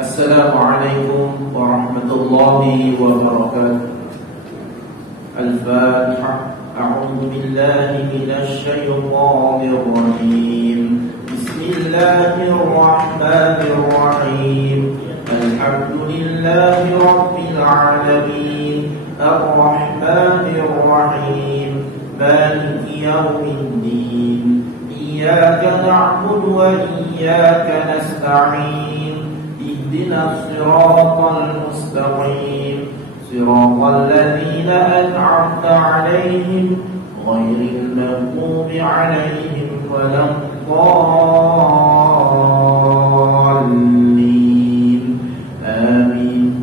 Assalamualaikum warahmatullahi wabarakatuh. Al-Fatihah. A'udzu billahi minasy syaithanir rajim. Bismillahirrahmanirrahim. Alhamdulillahi rabbil alamin. Ar-Rahmanir Rahim. Maliki yaumiddin. Iyyaka na'budu wa iyyaka nasta'in. Ihdinas siratal mustaqim. Siratal ladzina an'amta 'alaihim ghairil maghdubi 'alaihim waladdallin. Amin.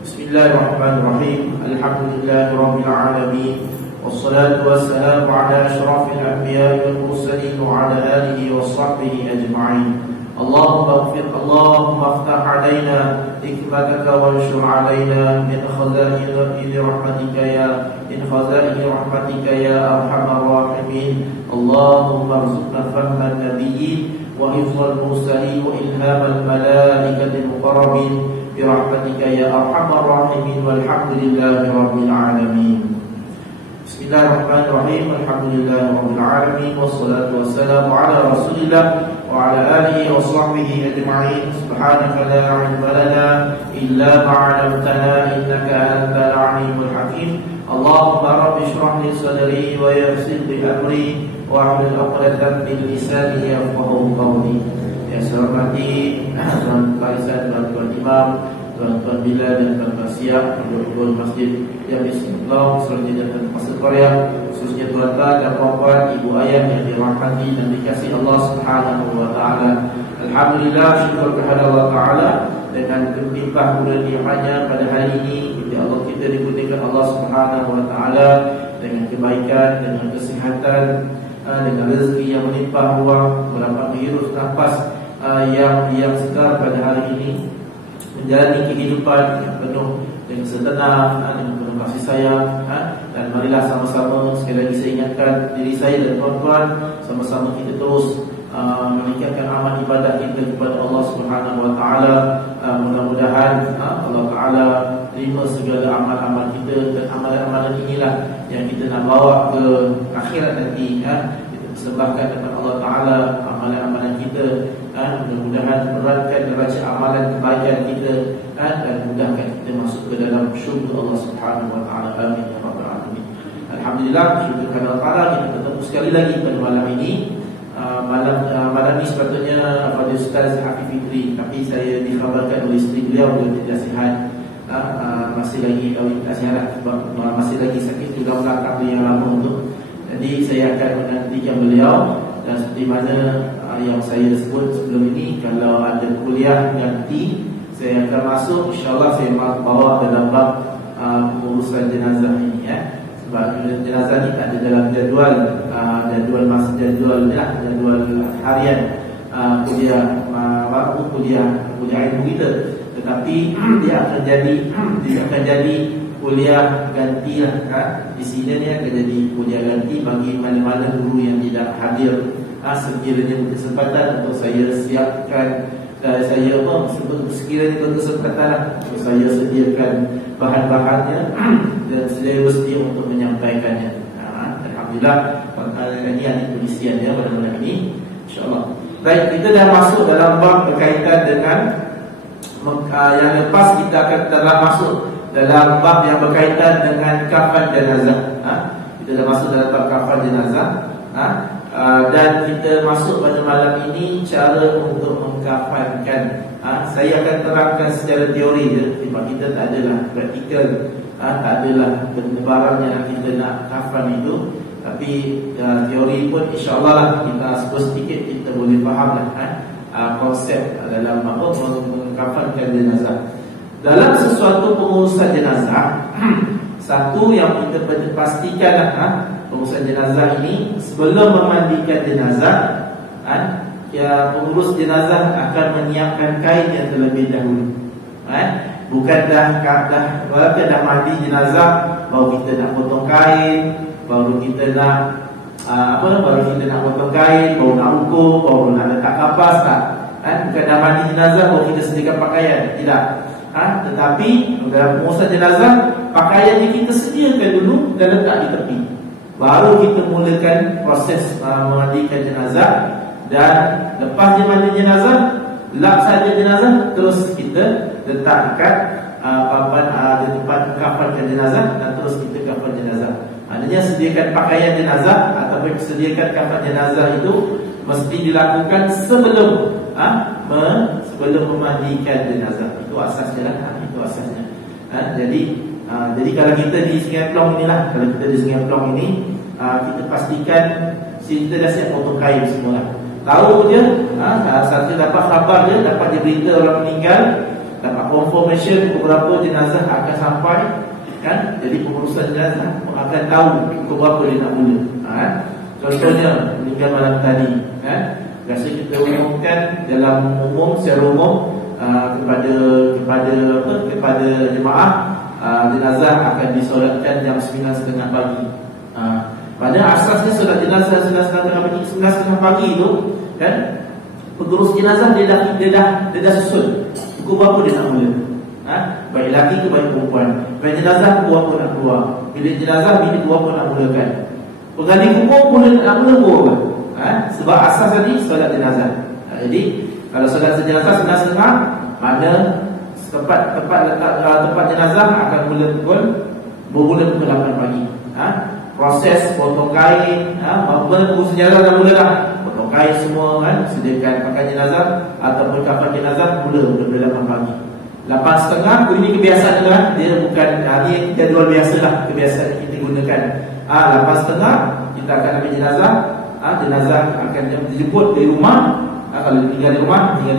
Bismillahirrahmanirrahim. Alhamdulillahi rabbil alamin. Wassalatu wassalamu ala asyrafil anbiya'i wal mursalin wa ala alihi wa sahbihi ajma'in. Allahumma ighfir, Allahumma iftah alaina hikmataka wanshur alaina min khazaini rahmatika ya arhamar rahimin. Allahumma arzuqna fahman nabiyyin wa hifzal mursalin wa ilhamal malaikatil muqarrabin bi rahmatika ya arhamar rahimin. Walhamdulillahi rabbil alamin. Bismillahirrahmanirrahim. Alhamdulillahi rabbil alamin. Wassalatu wassalamu ala Rasulillah wa ala alihi wa sahbihi ajma'in. Subhanaka la ilma lana illa ma 'allamtana innaka antal alimul hakim. Allahumma rabbi shrah li sadri wa yassir li amri wa hlul 'uqdatam min lisani yafqahu qawli. Ya hormati tuan Faisan, tuan Imam, tuan Bilal dan tuan Siap, tuan masjid yang disebutlah selanjutnya dan pasal Korea, khususnya tuan-tuan dan puan-puan, ibu ayah yang dirahmati dan dikasihi Allah Subhanahu wa taala. Alhamdulillah, syukur kepada Allah taala dengan limpah kurnianya pada hari ini ya Allah kita dikurniakan Allah Subhanahu wa taala dengan kebaikan, dengan kesihatan, dengan rezeki yang melimpah ruah, mendapat hirup nafas yang segar pada hari ini, menjalani kehidupan yang penuh dengan setenang, dengan penuh kasih sayang. Dan marilah sama-sama sekali lagi saya ingatkan diri saya dan tuan-tuan, sama-sama kita terus meningkatkan amal ibadah kita kepada Allah Subhanahu wa taala. Mudah-mudahan Allah taala terima segala amal-amal kita, dan amalan-amalan inilah yang kita nak bawa ke akhirat nanti. Kita persembahkan kepada Allah taala amalan-amalan kita. Mudah-mudahan beratkan derajat amalan kebaikan kita, dan mudahkan kita masuk ke dalam syurga Allah Subhanahu wa taala. Amin ya rabbal alamin. Alhamdulillah, syukur kepada Allah taala kita bertemu sekali lagi pada malam ini. Malam ini sepatutnya pada Ustaz Hafiz Fitri, tapi saya dikhabarkan oleh isteri beliau tidak sihat. Masih lagi tak sihat sebab masih lagi sakit tulang belakang yang lama untuk. Jadi saya akan menantikan beliau, dan seperti mana yang saya sebut sebelum ini, kalau ada kuliah ganti saya akan masuk, insyaAllah saya bawa dalam bab pengurusan jenazah ini sebab jenazah ini ada dalam jadual harian kuliah ilmu kita, tetapi dia akan jadi kuliah ganti di sini dia akan jadi kuliah ganti bagi mana-mana guru yang tidak hadir. Sekiranya berkesempatan untuk saya siapkan, sekiranya berkesempatan untuk saya sediakan bahan-bahannya dan sedia sedia untuk menyampaikannya. Alhamdulillah, ini ada tulisannya pada malam ini, insyaAllah. Baik, kita dah masuk dalam bab berkaitan dengan yang lepas kita akan telah masuk dalam bab yang berkaitan dengan kafan jenazah. Kita dah masuk dalam bab kafan jenazah. Dan kita masuk pada malam ini cara untuk mengkafankan. Saya akan terangkan secara teori je, sebab kita tak adalah praktikal, tak adalah barang yang kita nak kafan itu. Tapi teori pun insyaAllah lah kita sedikit kita boleh faham konsep dalam mengkafankan jenazah. Dalam sesuatu pengurusan jenazah, satu yang kita pastikan pengurusan jenazah ini, sebelum memandikan jenazah, pengurus jenazah akan menyiapkan kain yang terlebih dahulu. Bukan dah mandi jenazah baru kita nak potong kain, baru kita nak potong kain, baru nak ukur, baru nak letak kapas, tak. Bukan dah mandi jenazah baru kita sediakan pakaian. Tidak. Tetapi dalam pengurusan jenazah, pakaian yang kita sediakan dulu dan letak di tepi. Baru kita mulakan proses memandikan jenazah. Dan lepas dia mandi jenazah, lap saja jenazah, terus kita letak dekat di tempat kafankan jenazah, dan terus kita kafan jenazah. Maknanya sediakan pakaian jenazah ataupun sediakan kafan jenazah itu mesti dilakukan sebelum memandikan jenazah. Itu asasnya lah. Itu asasnya. Jadi kalau kita di Sungai Plong inilah, kalau kita di Sungai Plong ini, kita pastikan kita dah siap potong kain semua lah. Tahu je, satu dapat khabar je, dapat dia berita orang meninggal, dapat confirmation beberapa jenazah akan sampai, kan? Jadi pengurusan jenazah akan tahu pukul berapa dia nak mula. Contohnya meninggal malam tadi, kan? Biasa kita umumkan dalam umum, secara umum kepada jemaah, jenazah akan disolatkan jam 9.30 pagi. Pada asasnya solat jenazah 9.30 pagi itu, kan? Pengurus jenazah dia dah susun pukul berapa dia nak mula. Baik lelaki ke baik perempuan. Baik jenazah pukul berapa nak keluar. Bila jenazah bilik berapa nak mulakan. Penggali kubur nak mula berapa. Sebab asas tadi solat jenazah. Jadi kalau solat jenazah 9.30, mana tempat jenazah akan bermula pukul 8 pagi. Proses potong kain, pengurus jenazah dah mula dah. Potong kain semua, kan? Sediakan pakaian jenazah ataupun kafan jenazah mula 8 pagi. 8.30 ini kebiasaan lah. Dia bukan ini jadual biasa lah, kebiasaan kita gunakan. 8.30 kita akan ambil jenazah. Jenazah akan dijemput dari rumah. Kalau tinggal di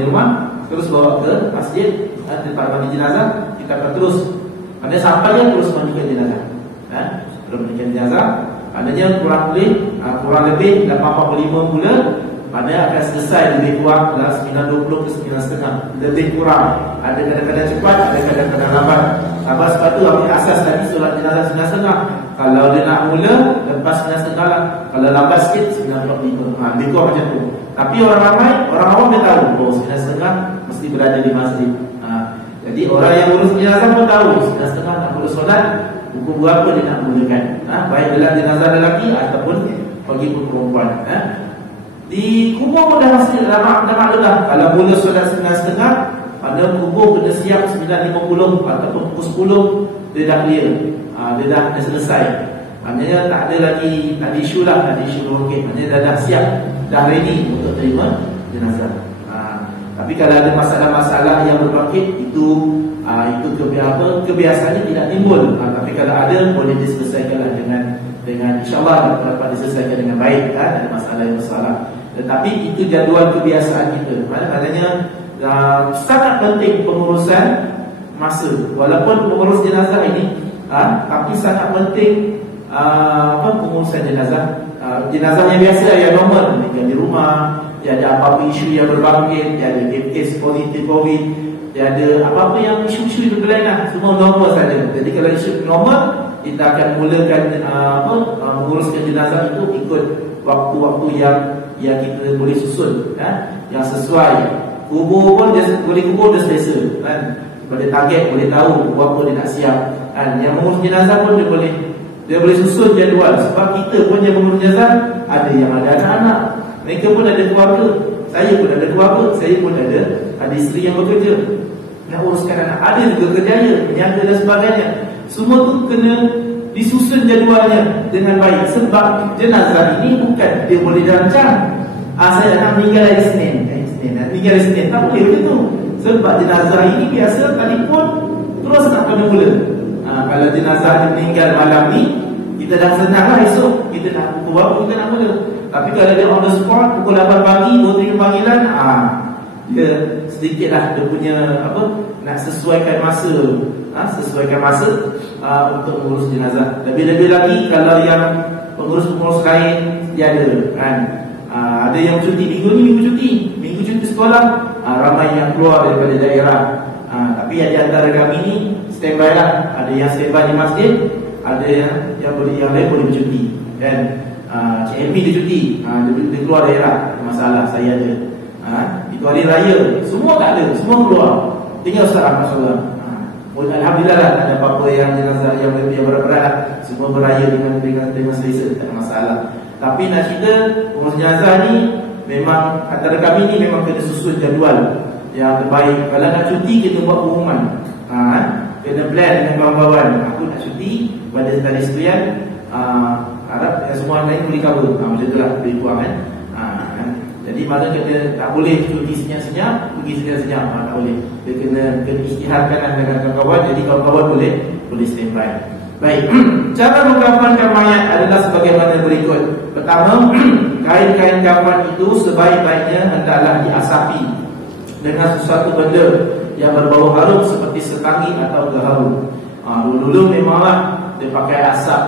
rumah, terus bawa ke masjid, tempat mandi jenazah. Kita akan terus, maknanya sampainya terus mandikan jenazah. Terus mandikan jenazah, maknanya kurang lebih 8.45 mula. Maknanya akan selesai lebih kurang 9.20 ke 9.30. Lebih kurang. Ada kadang-kadang cepat, ada kadang-kadang lambat. Sebab tu ambil asas tadi solat jenazah 9.30. Kalau dia nak mula lepas 9.30 lah. Kalau lambat sikit 9.45. Lebih kurang macam tu. Tapi orang ramai, orang awam dia tahu 9.30 mesti berada di masjid. Jadi orang yang urus jenazah pun tahu 9.30 nak mula solat, pukul berapa dia nak mulakan. Baik dalam jenazah lelaki ataupun bagi perempuan. Di kubur pun dah maklum dah. Kalau mula solat 9.30, pada kubur kena siap 9.50 ataupun pukul 10 dia dah clear. Dia dah selesai. Maknanya tak ada isu lah, tak ada isu rokit. Maknanya dah siap, dah ready untuk terima jenazah. Tapi kalau ada masalah-masalah yang berbangkit, itu kebiasaannya tidak timbul. Tapi kalau ada, boleh diselesaikanlah dengan insyaAllah dapat diselesaikan dengan baik. Ada masalah. Tetapi itu jadual kebiasaan kita. Maknanya sangat penting pengurusan masa. Walaupun pengurus jenazah ini, tapi sangat penting pengurusan jenazah. Jenazah yang biasa, yang normal, meninggal di rumah, tiada apa-apa isu yang berbangkit, tiada kes positif COVID, tiada apa-apa yang isu-isu itu berlainan, semua normal saja. Jadi kalau isu normal, kita akan mulakan menguruskan jenazah itu ikut waktu-waktu yang kita boleh susun, yang sesuai. Kubur pun boleh kubur dah selesa, kan? Pada target boleh tahu berapa dia nak siap. Yang mengurus jenazah pun dia boleh susun jadual. Sebab kita pun yang mengurus jenazah, ada yang ada anak-anak, mereka pun ada keluarga. Saya pun ada keluarga, saya pun ada isteri yang bekerja, nak uruskan anak. Ada juga kerjaya, menjaga dan sebagainya. Semua tu kena disusun jadualnya dengan baik. Sebab jenazah ini bukan dia boleh dirancang. Saya nak meninggal hari Senin, nak meninggal hari Senin, tak boleh begitu. Sebab jenazah ini biasa telefon terus nak pada mula. Kalau jenazah meninggal malam ni, kita dah senanglah esok kita nak pukul berapa kita nak mula. Tapi kalau dia on the spot pukul 8 pagi baru terima panggilan, dia sedikitlah dia punya nak sesuaikan masa, untuk mengurus jenazah. Lebih-lebih lagi kalau yang pengurus-pengurus lain tiada, kan? Ada yang cuti minggu cuti sekolah, ramai yang keluar daripada daerah. Tapi yang di antara kami ni standby lah. Ada yang standby di masjid, ada yang lain boleh bercuti. Dan Cik Elmi dia cuti, dia keluar daerah, masalah saya ada. Itu hari raya, semua tak ada, semua keluar. Tinggal Ustaz Ahmad Syurah. Alhamdulillah lah, tak ada apa-apa yang jenazah yang berat-berat lah. Semua beraya dengan selesa, tak ada masalah. Tapi nak cerita, pengurus jenazah ni memang antara kami ni memang kena susun jadual yang terbaik. Kalau nak cuti, kita buat pengumuman. Kena plan dengan kawan-kawan. Aku nak cuti pada tadi sekian, harap semua lain boleh cover. Macam tu lah, lebih kurang kan. Jadi maka kita tak boleh cuti senyap-senyap, pergi senyap-senyap, tak boleh. Kita kena isytiharkan dengan kawan-kawan. Jadi kawan-kawan boleh standby. Baik, cara mengkafankan mayat adalah sebagaimana berikut. Pertama, kain-kain kafan itu sebaik-baiknya hendaklah diasapi dengan sesuatu benda yang berbau harum seperti setangi atau gaharu. Dulu-dulu memanglah dia pakai asap,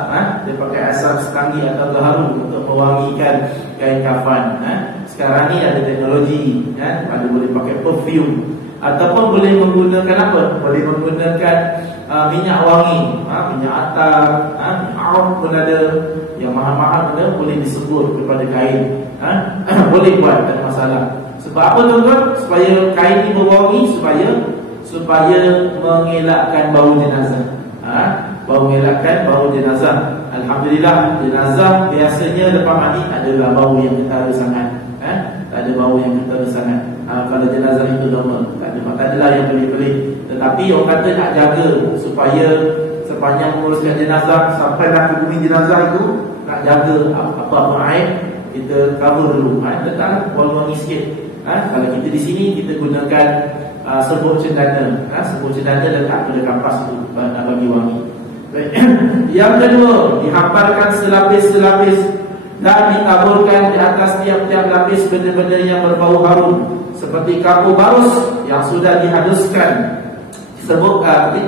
dia pakai asap setangi atau gaharu untuk mewangikan kain kafan. Sekarang ni ada teknologi, ada boleh pakai perfume ataupun boleh menggunakan apa? Boleh menggunakan minyak wangi, minyak atar, minyak pun ada, yang mahal-mahal ada, boleh disebut kepada kain. Boleh buat, tak ada masalah. Sebab apa tuan-tuan? Supaya kain ini berwangi, supaya mengelakkan bau jenazah. Mengelakkan bau jenazah. Alhamdulillah, jenazah biasanya lepas mandi adalah bau yang ketara sangat. Tak ada bau yang ketara sangat. Kalau jenazah itu normal, tak adalah yang pelik-pelik. Tetapi orang kata nak jaga supaya sepanjang menguruskan jenazah sampai nak hubungi jenazah itu, nak jaga apa-apa air kita cover dulu. Letak wangi sikit. Kalau kita di sini kita gunakan serbuk cendana. Serbuk cendana letak pada kapas itu nak bagi wangi. Yang kedua, dihamparkan selapis-selapis dan ditaburkan di atas tiap-tiap lapis benda-benda yang berbau harum seperti kapur barus yang sudah dihaluskan,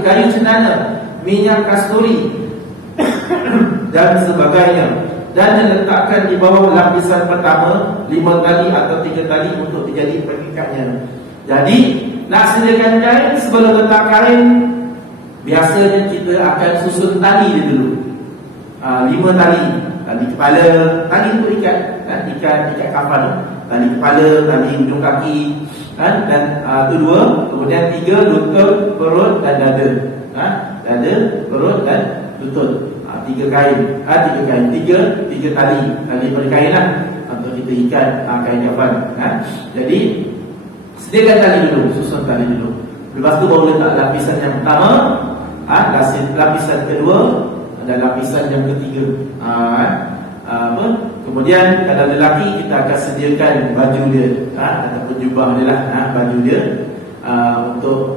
kayu cendana, minyak kasturi dan sebagainya, dan diletakkan di bawah lapisan pertama 5 tali atau 3 tali untuk dijadi pengikatnya. Jadi nak sediakan kain, sebelum letak kain biasanya kita akan susun tali dia dulu. 5 tali. Tali kepala, tali untuk ikat kafan. Tali kepala, tali ujung kaki, dan itu 2. Kemudian 3, lutut, perut dan dada. Dada, perut dan lutut. 3 kain. 3 tali pada kain lah untuk kita ikat kain kafan. Jadi sediakan tali dulu, susun tali dulu. Lepas tu baru letak lapisan yang pertama, lapisan kedua dan lapisan yang ketiga. Kemudian kalau lelaki kita akan sediakan baju dia, ataupun jubah dia lah, baju dia untuk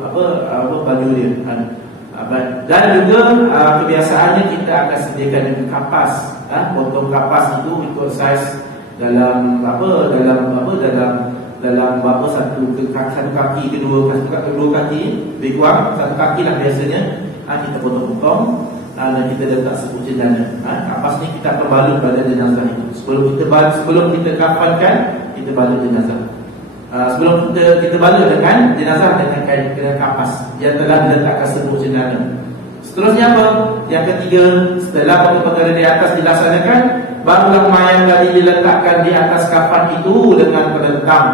baju dia. Dan juga kebiasaannya kita akan sediakan kapas. Potong kapas itu ikut saiz dalam satu kaki, kedua kaki, lebih kurang satu kaki lah biasanya. Kita potong-potong dan kita letak serbuk cendana. Kapas ni kita akan balut pada jenazah itu. Sebelum kita kafankan, kita balut jenazah. Sebelum kita balut dengan jenazah dengan kapas yang telah diletakkan serbuk cendana. Seterusnya apa? Yang ketiga, setelah perkara di atas dilaksanakan, barulah mayat tadi diletakkan di atas kafan itu dengan pelentang,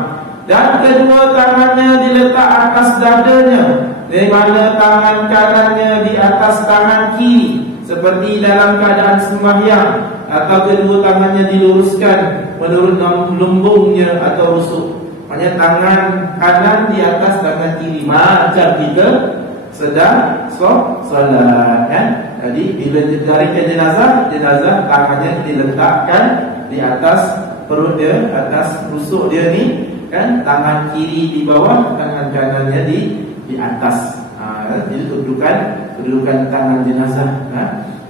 dan kedua tangannya diletak atas dadanya, di mana tangan kanannya di atas tangan kiri seperti dalam keadaan sembahyang, atau kedua tangannya diluruskan menurut lumbungnya atau rusuk. Maksudnya tangan kanan di atas tangan kiri macam kita sedang solat, Jadi bila ditarik jenazah tangannya diletakkan di atas perut dia, atas rusuk dia ni, tangan kiri di bawah, tangan kanannya di atas. Jadi kedudukan tangan jenazah.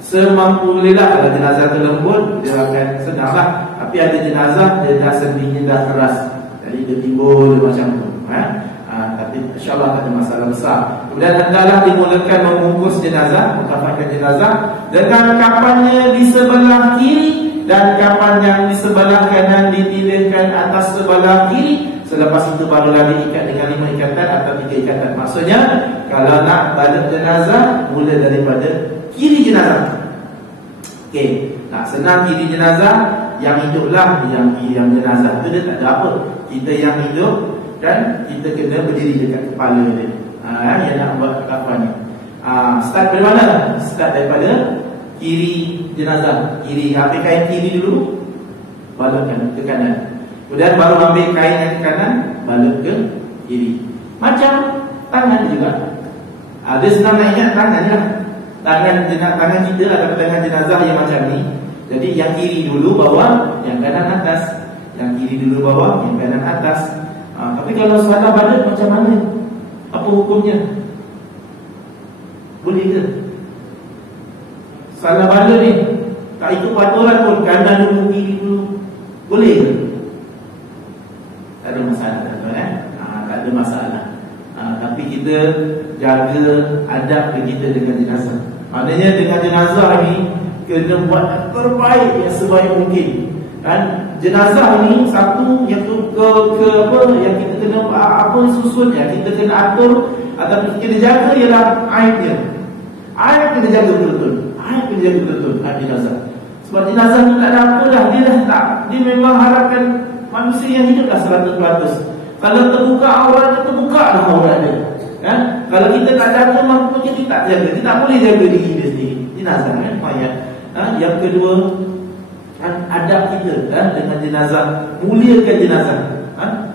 Semampu bolehlah. Kalau jenazah tu lembut, dia akan senanglah. Tapi ada jenazah dia dah sendinya dah keras, jadi dia timbul macam tu. Tapi insyaAllah tak ada masalah besar. Kemudian hendaklah dimulakan membungkus jenazah, mengkafankan jenazah dengan kafannya di sebelah kiri dan kafan yang di sebelah kanan ditilihkan atas sebelah kiri. Selepas itu barulah diikat dengan 5 ikatan atau 3 ikatan. Maksudnya kalau nak balut jenazah, mula daripada kiri jenazah. Okey, nak senang kiri jenazah, yang hiduplah yang jenazah itu dia tak ada apa. Kita yang hidup dan kita kena berdiri dekat kepala dia. Yang nak buat kafan ni. Start dari mana? Start daripada kiri jenazah. Kiri, ambil kain kiri dulu, balutkan ke kanan. Kemudian baru ambil kain yang ke kanan, balut ke kiri. Macam tangan juga. Dia senang nak ingat tangan je lah. Tangan kita atau tangan jenazah yang macam ni. Jadi yang kiri dulu bawah, yang kanan atas. Yang kiri dulu bawah, yang kanan atas. Tapi kalau salah balut macam mana? Apa hukumnya? Boleh ke? Salah balut ni tak ikut peraturan pun, kanan dulu, kiri dulu, boleh ke? Tak ada masalah, tak ada masalah. Tapi kita jaga adab kita dengan jenazah. Maknanya dengan jenazah ni kena buat yang terbaik, yang sebaik mungkin. Kan jenazah ni satu yang yang kita kena susun, yang kita kena atur atau kita jaga ialah aibnya. Aib kena jaga betul-betul. Aib kena jaga betul-betul jenazah. Sebab jenazah ni tak ada apa dah, dia memang harapkan manusia yang hidup dah 100%. Kalau terbuka aurat, terbuka dah aurat dia. Kan? Kalau kita tak jaga, maka kita tak jaga. Kita tak boleh jaga diri dia sendiri. Jenazah kan mayat. Yang kedua, adab kita dengan jenazah, muliakan jenazah.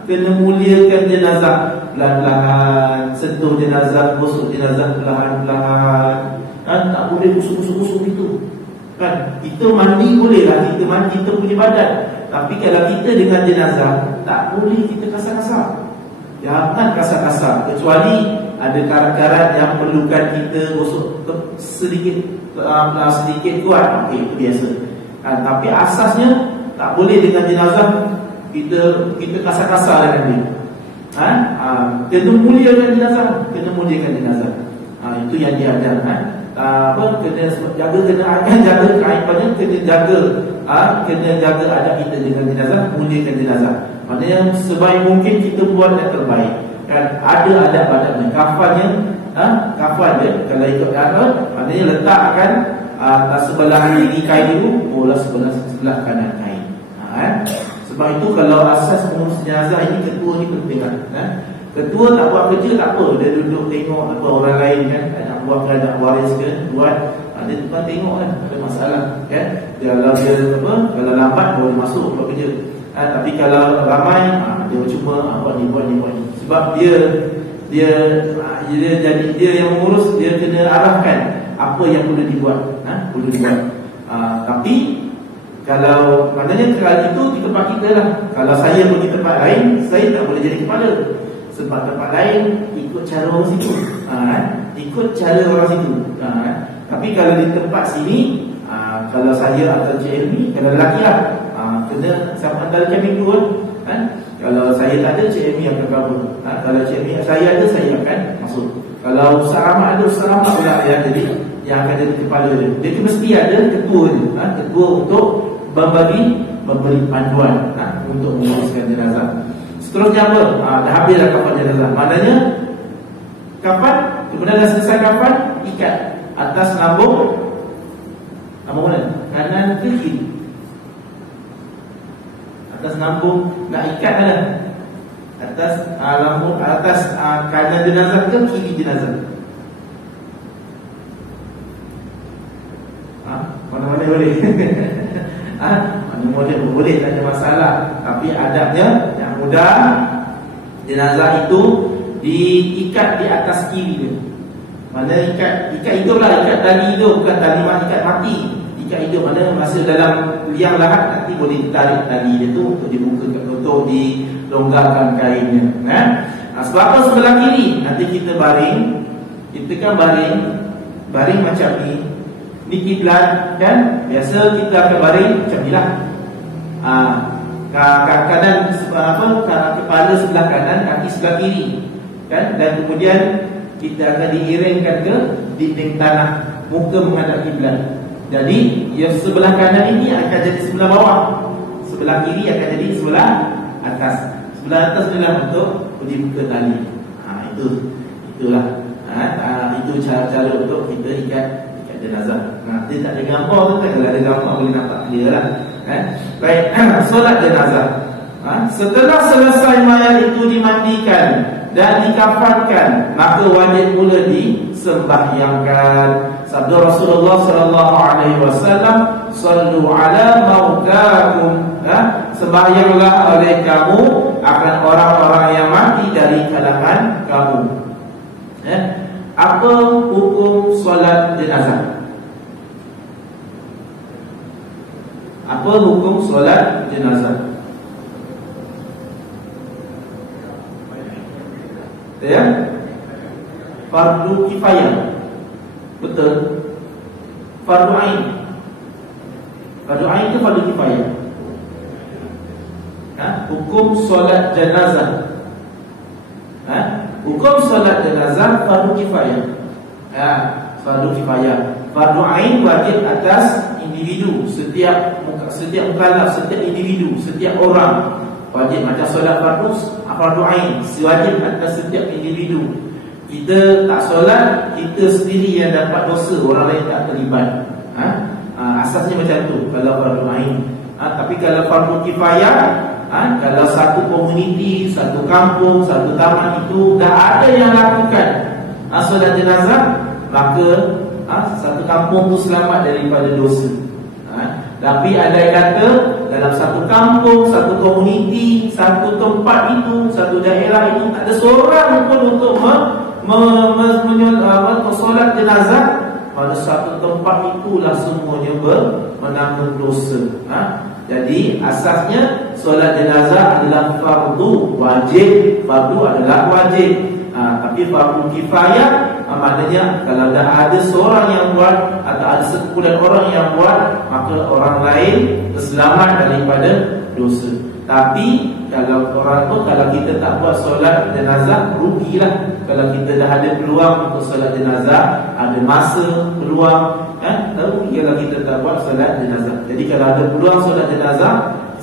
Kena muliakan jenazah, pelan-pelan sentuh jenazah, gosok jenazah perlahan-lahan. Tak boleh busuk-busuk itu. Kan kita mandi bolehlah, kita mandi kita punya badan. Tapi kalau kita dengan jenazah, tak boleh kita kasar-kasar. Jangan kasar-kasar, kecuali ada karat-karat yang perlukan kita gosok sedikit kuat. Okey, itu biasa. Tapi asasnya tak boleh dengan jenazah kita kasar-kasar dengan dia. Kena muliakan jenazah, kena muliakan jenazah. Itu yang diajarkan. Kena jaga kaitannya, kena jaga adab kita dengan jenazah, muliakan jenazah. Maknanya sebaik mungkin kita buat yang terbaik. Kan ada adab-adabnya. Kafan dia kalau ikut adab, maknanya letakkan sebelah kiri kain dulu, sebelah kanan kain. Sebab itu kalau asas mengurus jenazah ini, ketua ni penting kan. Ketua tak buat kerja tak apa, dia duduk tengok apa orang lain kan, nak buat nak waris ke buat, dia tukar tengok kan, ada masalah kan. Kalau lambat boleh masuk buat kerja. Tapi kalau ramai, dia cuma buat ni. Sebab dia jadi dia yang mengurus, dia kena arahkan apa yang perlu dibuat, tapi kalau maknanya kalau itu di tempat kita lah. Kalau saya pergi tempat lain, saya tak boleh jadi kepala. Sebab tempat lain ikut cara orang situ, ikut cara orang situ. Tapi kalau di tempat sini, kalau saya atau Cik Elmi, kalau lelaki lah, kena sama antara kami dua kan. Kalau saya tak ada, Cik Elmi akan cover. Kalau Cik Elmi saya ada, saya akan masuk. Kalau Ustaz Rahmat ada, Ustaz Rahmat pula jadi yang akan jadi kepala dia. Dia mesti ada ketua dia, ketua untuk memberi panduan untuk menguruskan jenazah. Seterusnya apa? Dah habis dah kafan jenazah. Maknanya kafan, kemudian dah selesai kafan, ikat atas lambung mana? Kanan ke kiri? Atas lambung nak ikat mana? Atas lambung, atas kanan jenazah ke kiri jenazah? Mana-mana boleh. Mana-mana boleh, tak ada masalah. Tapi adabnya yang mudah, jenazah itu diikat di atas kiri dia. Mana ikat hidup lah, ikat tali hidup, bukan tali ikat mati. Ikat hidup, mana masih dalam liang lahat, nanti boleh ditarik tali dia tu untuk dibuka, untuk dilonggarkan kainnya. Sebab apa sebelah kiri? Nanti kita baring, kita kan baring macam ni. Ni kiblat kan, biasa kita akan baring macam ni lah. Kanan kepala sebelah kanan, kaki sebelah kiri kan, dan kemudian kita akan diiringkan ke dinding tanah, muka menghadap kiblat. Jadi yang sebelah kanan ini akan jadi sebelah bawah, sebelah kiri akan jadi sebelah atas. Sebelah atas adalah untuk dibuka tali. Itulah itu cara-cara untuk kita ikat jenazah. Dia tak ada gambar tu kan, kalau ada gambar boleh nampak dia lah. Baik, solat jenazah. Setelah selesai mayat itu dimandikan dan dikafankan, maka wajib pula disembahyangkan. Sabda Rasulullah sallallahu alaihi wasallam, "Shallu ala mautakum." Sembahyanglah oleh kamu akan orang-orang yang mati dari kalangan kamu. Apa hukum solat jenazah? Apa hukum solat jenazah? Ya, fardu kifayah. Betul. Fardu ain. Fardu ain itu fardu kifayah. Hukum solat jenazah. Hukum solat jenazah fardu kifayah. Fardu kifayah. Fardu ain wajib atas individu, setiap mukallaf, setiap individu, setiap orang. Wajib macam solat fardu ain, wajib atas setiap individu. Kita tak solat, kita sendiri yang dapat dosa, orang lain tak terlibat. Asasnya macam tu kalau fardu ain. Tapi kalau fardu kifayah, kalau satu komuniti, satu kampung, satu taman itu dah ada yang lakukan solat jenazah, maka satu kampung tu selamat daripada dosa. Tapi ada yang kata dalam satu kampung, satu komuniti, satu tempat itu, satu daerah itu tak ada seorang pun untuk solat jenazah, pada satu tempat itulah semuanya menanggung dosa. Jadi asasnya solat jenazah adalah fardu wajib. Fardu adalah wajib. Tapi fardu kifayah, maknanya kalau dah ada seorang yang buat atau ada sekumpulan orang yang buat, maka orang lain terselamat daripada dosa. Tapi kalau orang tu, kalau kita tak buat solat jenazah, rugilah. Kalau kita dah ada peluang untuk solat jenazah, ada masa, peluang, rugi kalau kita tak buat solat jenazah. Jadi kalau ada peluang solat jenazah,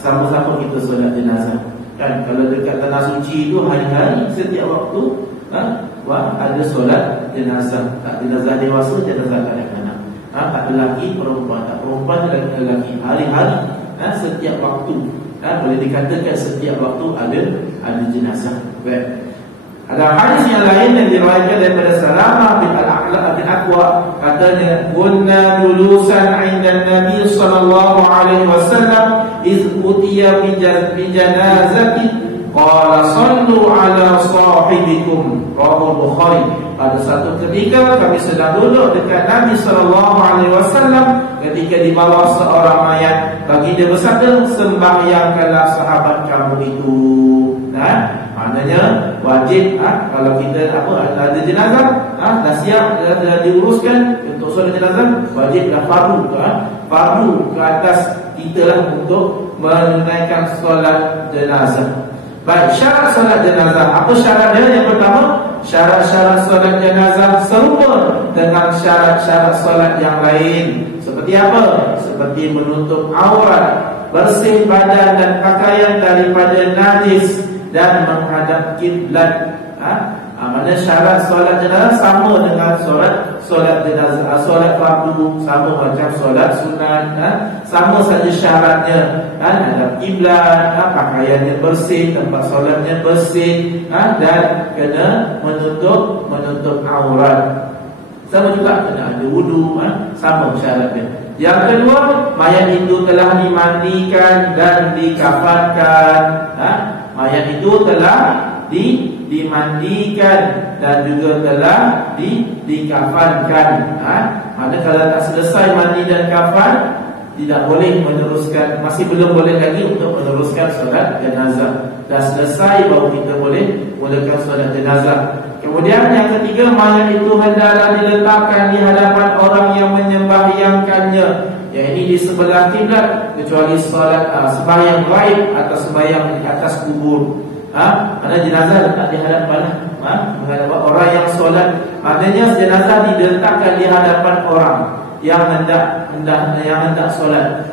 sama-sama kita solat jenazah. Kalau dekat tanah suci itu hari-hari setiap waktu ada solat jenazah. Jenazah dewasa, jenazah kanak-kanak. Tak lelaki, perempuan. Tak perempuan, lelaki. Hari-hari, setiap waktu. Boleh dikatakan setiap waktu ada jenazah. Baik. Ada hadis yang lain yang diriwayatkan daripada Salamah bin Al-Aqla bin Aqwa, katanya, "Kunna julusan 'inda Nabi sallallahu alaihi wasallam iz utiya bi janazatin qala sallu ala sahibikum." Rawahu Bukhari. Pada satu ketika kami sedang duduk dekat Nabi sallallahu alaihi wasallam ketika dibawa seorang mayat, bagi dia bersabda, "Sembahyangkanlah sahabat kamu itu." Maknanya wajib kalau kita ada jenazah, dah siap, dah diuruskan untuk solat jenazah, wajib dah fardu ke atas kita lah untuk menunaikan solat jenazah. Baik, syarat solat jenazah. Apa syaratnya? Yang pertama, syarat-syarat solat jenazah serupa dengan syarat-syarat solat yang lain. Seperti apa? Seperti menutup aurat, bersih badan dan pakaian daripada najis, dan menghadap kiblat. Maksudnya syarat solat jenazah sama dengan solat jenazah, solat fardu, sama macam solat sunat, sama saja syaratnya. Hadap kiblat, pakaiannya bersih, tempat solatnya bersih, dan kena menutup aurat. Sama juga kena ada wudu, sama syaratnya. Yang kedua, mayat itu telah dimandikan dan dikafankan. Mayat itu telah dimandikan dan juga telah dikafankan. Maksudnya kalau tak selesai mandi dan kafan, tidak boleh meneruskan, masih belum boleh lagi untuk meneruskan solat jenazah. Dah selesai baru kita boleh mulakan solat jenazah. Kemudian yang ketiga, mayat itu hendaklah diletakkan di hadapan orang yang menyembahyangkannya, yaitu di sebelah kiblat, kecuali solat sembahyang gaib atau sembahyang di atas kubur. Kerana jenazah letak di hadapan menghadap orang yang solat. Maknanya jenazah diletakkan di hadapan orang yang hendak solat.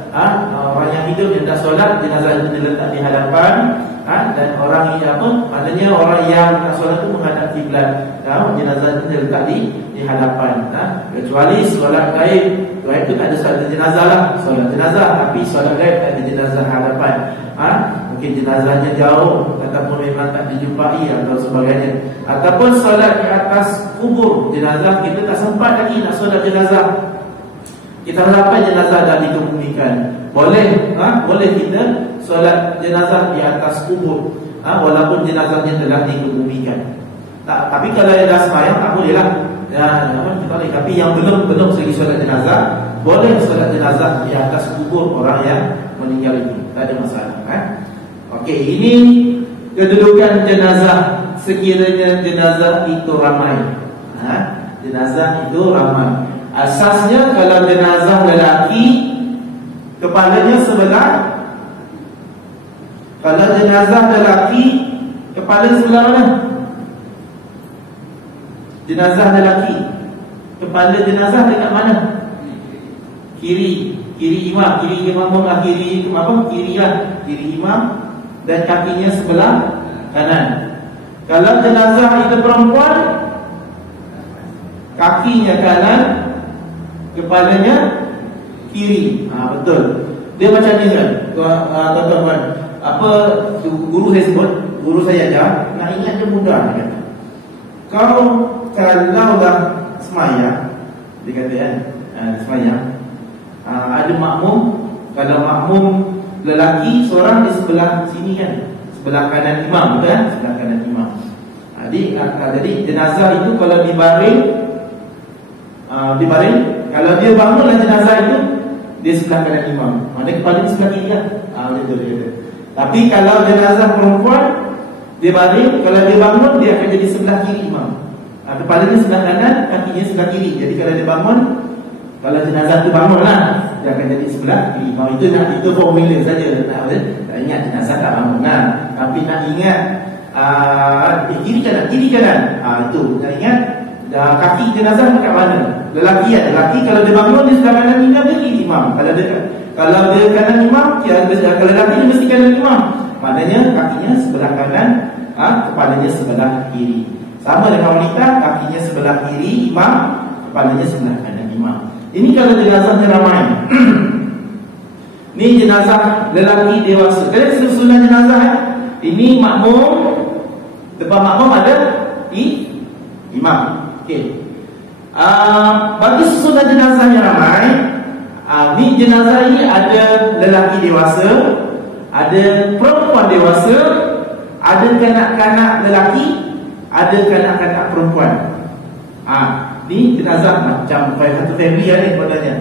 Orang yang hidup hendak solat, jenazah itu diletak di hadapan. Dan orang yang maknanya orang yang nak solat itu menghadap kiblat. Jenazah itu diletak di hadapan. Kecuali solat gaib. Itu tak ada solat jenazah lah. Solat jenazah, tapi solat gaib tak ada jenazah hadapan. mungkin jenazahnya jauh ataupun memang tak dijumpai atau sebagainya, ataupun solat di atas kubur jenazah, kita tak sempat lagi nak solat jenazah, kita sampai jenazah dah dikebumikan, boleh boleh kita solat jenazah di atas kubur walaupun jenazahnya telah dikebumikan. Tapi kalau yang dah sembahyang tak boleh lah. Tapi yang belum segi solat jenazah, boleh solat jenazah di atas kubur orang yang meninggal itu, tak ada masalah. Okey, ini kedudukan jenazah sekiranya jenazah itu ramai. Jenazah itu ramai. Asasnya kalau jenazah lelaki, kepalanya sebelah. Kalau jenazah lelaki, kepala sebelah mana? Jenazah lelaki, kepala jenazah dekat mana? Kiri. Kiri imam. Kiri imam lah. Kiri imam. Dan kakinya sebelah kanan. Kalau jenazah itu perempuan, kakinya kanan, kepalanya kiri. Betul. Dia macam ni kan, tuan-tuan. Apa guru saya sebut, guru saya ajar, nak ingat dia mudah dia kata. Kalau dah semayang, dia kata kan, semayang, ada makmum. Kalau makmum lelaki seorang di sebelah sini kan, sebelah kanan imam, betul kan? Sebelah kanan imam. Jadi jenazah itu kalau dibaring, kalau dia bangunlah jenazah itu, dia sebelah kanan imam. Mana kepala di sebelah kiri kan? Betul. Tapi kalau jenazah perempuan, dia baring, kalau dia bangun, dia akan jadi sebelah kiri imam. Kepalanya sebelah kanan, kakinya sebelah kiri. Jadi kalau dia bangun, kalau jenazah itu bangun lah, dia akan jadi sebelah kiri imam. Itu formula saja. Tak ingat jenazah tak bangun lah. Tapi nak ingat kiri kanan. Itu nak ingat kaki jenazah dekat mana. Lelaki kalau dia bangun, dia sebelah kanan imam, dia kiri imam. Kalau dia kanan imam, kalau lelaki dia mesti kanan imam. Maknanya kakinya sebelah kanan, kepalanya sebelah kiri. Sama dengan wanita, kakinya sebelah kiri imam, kepalanya sebelah kanan imam. Ini kalau jenazahnya ramai. Ini jenazah lelaki dewasa. Kalian susunan jenazah ini makmum, depan makmum ada imam. Okey. Bagi susunan jenazahnya ramai, ini jenazah ini ada lelaki dewasa, ada perempuan dewasa, ada kanak-kanak lelaki, ada kanak-kanak perempuan. Ni jenazah macam satu family ni kodanya.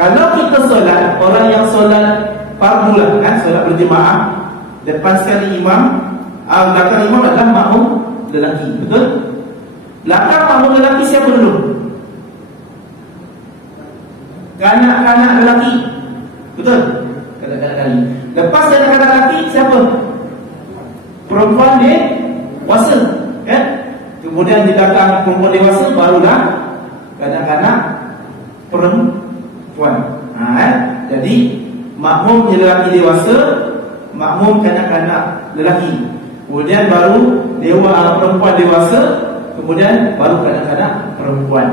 Kalau kita solat, orang yang solat fardu lah kan, solat berjemaah, depan sekali imam, belakang imam adalah makmum lelaki, betul? Belakang makmum lelaki siapa dulu? Kanak-kanak lelaki, betul? Kanak-kanak lelaki. Lepas kanak-kanak lelaki siapa? Perempuan dewasa, kan? Kemudian di belakang perempuan dewasa barulah kanak-kanak perempuan. Jadi makmum lelaki dewasa, makmum kanak-kanak lelaki. Kemudian baru perempuan dewasa, kemudian baru kanak-kanak perempuan.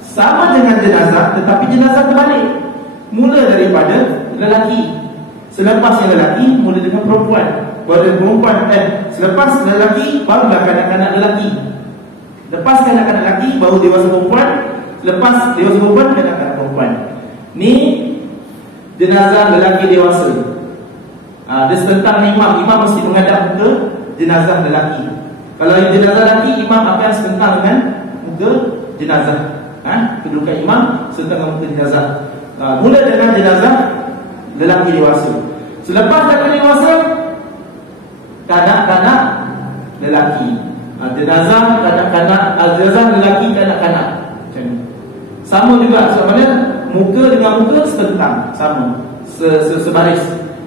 Sama dengan jenazah, tetapi jenazah terbalik. Mula daripada lelaki, selepas yang lelaki mula dengan perempuan. Baru perempuan selepas lelaki barulah kanak-kanak lelaki. Lepas kanak-kanak lelaki baru dewasa perempuan. Lepas dewasa perempuan, kanak-kanak perempuan. Ni jenazah lelaki dewasa. Dia setentang imam. Imam mesti menghadap muka jenazah lelaki. Kalau jenazah lelaki, imam akan setentang dengan muka jenazah. Kedudukan imam setentang dengan muka jenazah. Mula dengan jenazah lelaki dewasa. Selepas lelaki dewasa, kanak-kanak lelaki. Jenazah kanak-kanak, jenazah lelaki kanak-kanak. Macam ni. Sama juga, sebenarnya muka dengan muka setentang, sama, sebaris.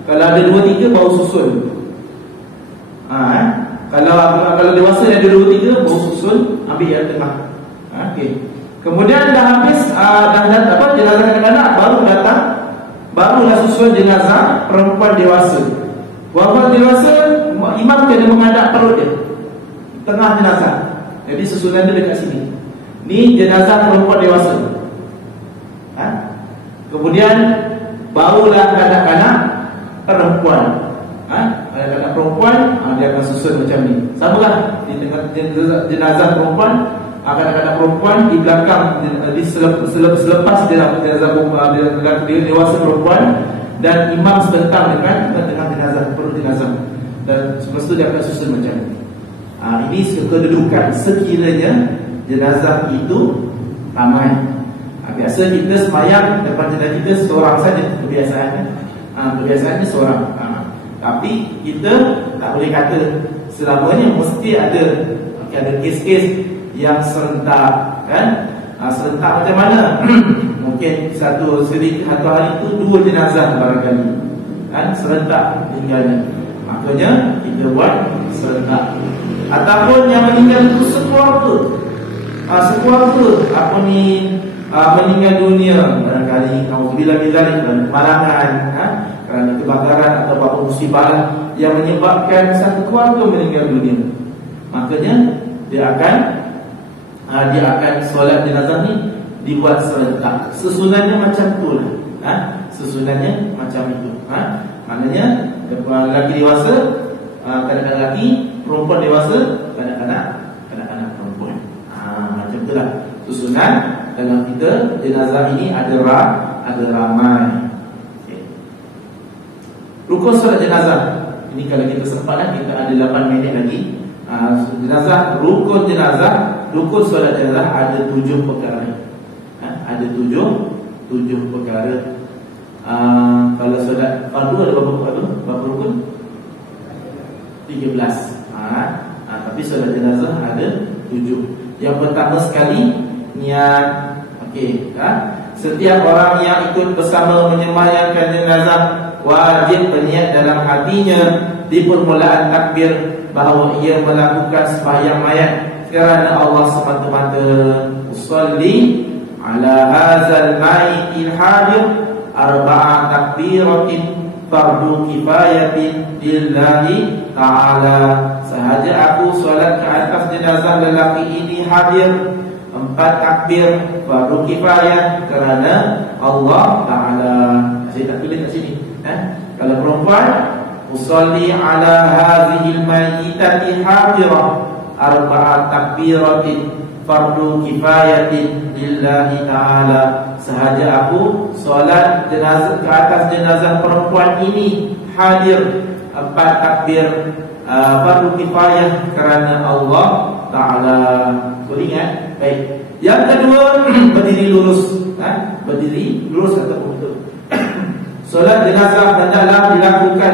Kalau ada 2-3 baru susun. Kalau dewasa ada 2-3 baru susun, ambil yang tengah. Okey. Kemudian dah habis jenazah kanak-kanak, barulah susun jenazah perempuan dewasa. Perempuan dewasa, imam kena menghadap perut dia, tengah jenazah. Jadi susunan dia dekat sini. Ni jenazah perempuan dewasa. Kemudian barulah kanak-kanak perempuan. Kadang-kadang perempuan dia akan susun macam ni. Samalah di tengah jenazah perempuan, kadang-kadang perempuan di belakang selepas jenazah dia dewasa perempuan, dan imam sebentang dengan jenazah, perut jenazah, dan selepas itu dia akan susun macam ni. Ini kedudukan sekiranya jenazah itu ramai. Biasa kita semayang depan jenazah kita seorang saja, kebiasaannya seorang. Tapi kita tak boleh kata selamanya mesti ada kes-kes yang serentak, kan? Serentak macam mana? Mungkin satu hari itu 2 jenazah barangkali, kan? Serentak meninggalnya, makanya kita buat serentak. Ataupun yang meninggal itu sekeluarga, meninggal dunia, barangkali nauzubillah min dzalik, kemalangan, kerana kebakaran atau apa musibah yang menyebabkan satu keluarga meninggal dunia, makanya dia akan solat jenazah ni dibuat serentak. Susunannya macam tu lah. Susunannya macam itu. Maknanya lelaki dewasa, kadang-kadang lelaki, perempuan dewasa, kadang-kadang perempuan. Macam tu lah susunan dalam kita jenazah ini ada ramai. Okay. Rukun solat jenazah ini kalau kita sempat kita ada 8 minit lagi. Rukun solat jenazah ada 7 perkara. Ada 7 perkara. Kalau solat fardu ada berapa rukun? 13. Tapi solat jenazah ada 7. Yang pertama sekali, niat. Okey, setiap orang yang ikut bersama menyembahyangkan jenazah wajib berniat dalam hatinya di permulaan takbir bahawa ia melakukan sembahyang mayat kerana Allah semata-mata. Usalli ala hadzal maitil hadir arba'a takbiratin fardu kifayatin lillahi ta'ala. Sahaja aku solat ke atas jenazah lelaki ini hadir 4 takbir fardu kifayah kerana Allah Ta'ala. Saya tak tulis kat sini. Kalau perempuan, usalli ala hadhil mayyitati hadirah arba'a takbiratin fardu kifayatin lillahi ta'ala. Sahaja aku solat jenazah ke atas jenazah perempuan ini hadir 4 takbir fardu kifayah kerana Allah Ta'ala. Boleh ingat? Baik. Yang kedua, berdiri lurus. Berdiri lurus atau betul. Solat jenazah hendaklah dilakukan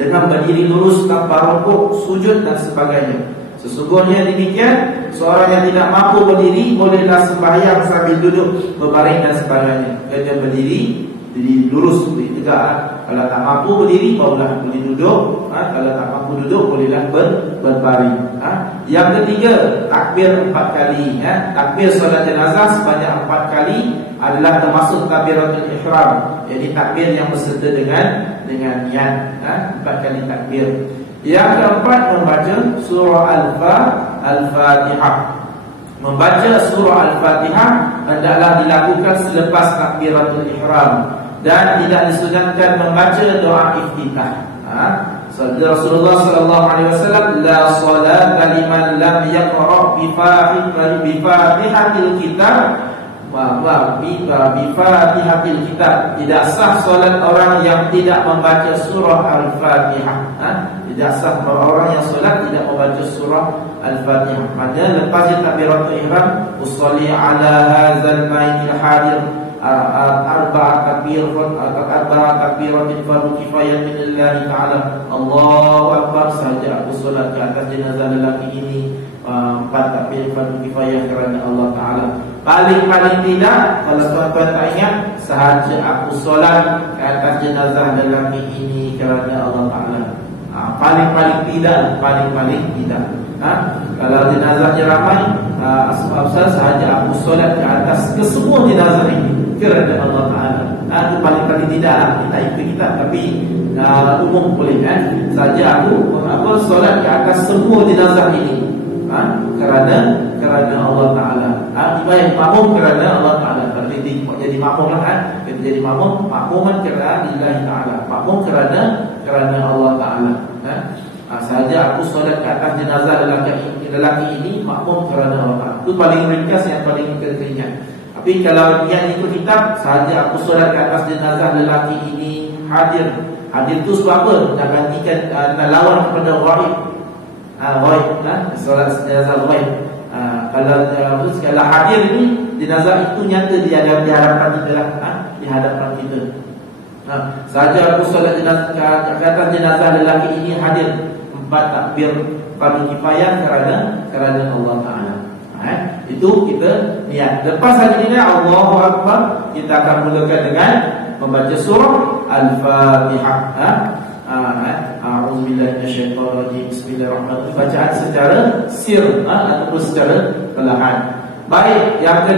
dengan berdiri lurus tanpa rukuk, sujud dan sebagainya. Sesungguhnya demikian, seorang yang tidak mampu berdiri bolehlah sembahyang sambil duduk, berbaring dan sebagainya. Dia berdiri lurus, berdiri tegak. Kalau tak mampu berdiri, barulah boleh duduk. Kalau tak mampu duduk, bolehlah berbaring. Yang ketiga, takbir 4 kali. Takbir solat jenazah sebanyak 4 kali adalah termasuk takbiratul ihram. Jadi takbir yang berserta dengan niat. 4 kali takbir. Yang keempat, membaca surah Al-Fatihah. Membaca surah Al-Fatihah hendaklah dilakukan selepas takbiratul ihram dan tidak disunatkan membaca doa iftitah. Rasulullah sallallahu alaihi wasallam, la salata liman lam yaqra bi fatihatil kitab bi fatihatil kitab. Tidak sah solat orang yang tidak membaca surah Al-Fatihah. Tidak sah orang yang solat tidak membaca surah Al-Fatihah. Pada lepas takbiratul ihram, usolli ala hadzal maitil hadir arba'a takbiratin fardu kifayatin lillahi ta'ala. Allahu akbar. Sahaja aku solat ke atas jenazah lelaki ini 4 takbir fardu kifayah kerana Allah Ta'ala. Paling tidak, kalau tuan-tuan tak ingat, sahaja aku solat ke atas jenazah lelaki ini kerana Allah Ta'ala. Paling tidak. Kalau jenazahnya ramai, sahaja aku solat ke atas semua jenazah ini kerana Allah Ta'ala. Itu paling tidak. Kita ikut kita, tapi umum boleh kan. Sahaja aku solat ke atas semua jenazah ini kerana Allah Ta'ala. Baik, makmum kerana Allah Ta'ala. Kalau kita jadi makmum kita jadi makmuman kerana lillahi ta'ala. Makmum kerana Allah Ta'ala. sahaja aku solat ke atas jenazah lelaki ini makmum kerana orang. Itu paling ringkas yang paling teringat. Tapi kalau yang ikut kitab, sahaja aku solat ke atas jenazah lelaki ini hadir. Hadir itu sebab apa? Nak gantikan, nak lawan kepada ghaib. Ghaib, solat jenazah ghaib. Kalau hadir ini jenazah itu nyata di hadapan kita lah, di hadapan kita. Sahaja aku solat jenazah ke atas jenazah lelaki ini hadir. 4 takbir fardu kifayah kerana Allah Taala. Itu kita niat. Lepas hari ini Allahu Akbar, kita akan mulakan dengan membaca surah Al-Fatihah. A'udzubillahi minasyaitonirrajim. Bismillahirrahmanirrahim. Bacaan secara sir ataupun secara perlahan. Baik, yang